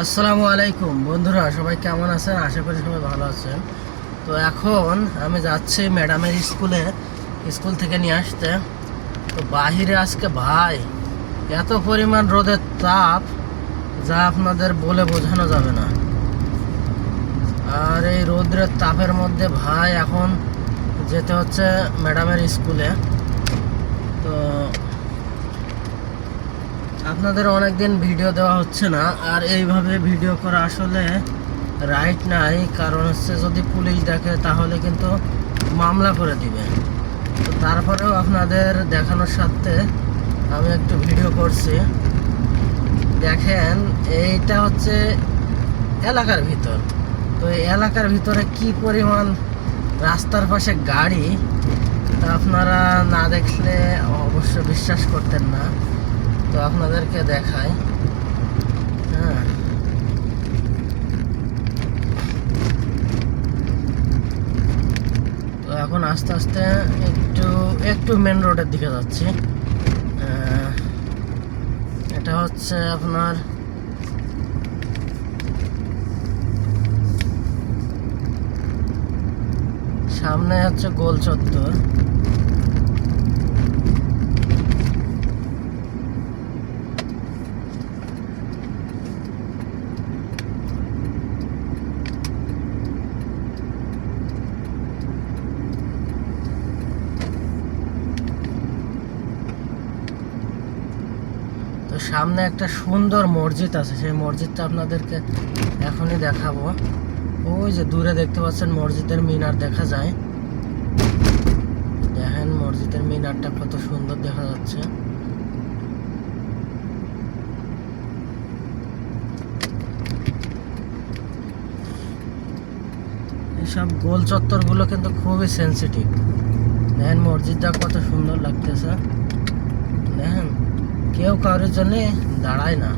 আসসালামু আলাইকুম বন্ধুরা, সবাই কেমন আছেন? আশা করি সবাই ভালো আছেন। তো এখন আমি যাচ্ছি ম্যাডামের স্কুল থেকে নিয়ে আসতে। তো বাহিরে আজকে ভাই এত পরিমাণ রোদের তাপ যা আপনাদের বলে বোঝানো যাবে না। আর এই রোদ্রের তাপের মধ্যে ভাই এখন যেতে হচ্ছে ম্যাডামের স্কুলে। তো আপনাদের অনেক দিন ভিডিও দেওয়া হচ্ছে না, আর এইভাবে ভিডিও করা আসলে রাইট নাই। কারণ হচ্ছে যদি পুলিশ দেখে তাহলে কিন্তু মামলা করে দিবে। তো তারপরেও আপনাদের দেখানোর সাথে আমি একটু ভিডিও করছি। দেখেন, এইটা হচ্ছে এলাকার ভিতর। তো এই এলাকার ভিতরে কি পরিমাণ রাস্তার পাশে গাড়ি, তা আপনারা না দেখলে অবশ্য বিশ্বাস করতেন না। তো আপনাদেরকে দেখাই। হ্যাঁ, তো এখন আস্তে আস্তে একটু একটু মেন রোডের দিকে যাচ্ছি। এটা হচ্ছে আপনার সামনে হচ্ছে গোল চত্বর। তো সামনে একটা সুন্দর মসজিদ আছে, সেই মসজিদটা আপনাদেরকে এখনই দেখাবো। ওই যে দূরে দেখতে পাচ্ছেন মসজিদের মিনার দেখা যায়। দেখেন মসজিদের মিনারটা কত সুন্দর দেখা যাচ্ছে। এইসব গোল চত্বর গুলো কিন্তু খুবই সেন্সিটিভ। দেখেন মসজিদটা কত সুন্দর লাগতেছে। দেখেন কেউ কারোর জন্য দাঁড়ায় না।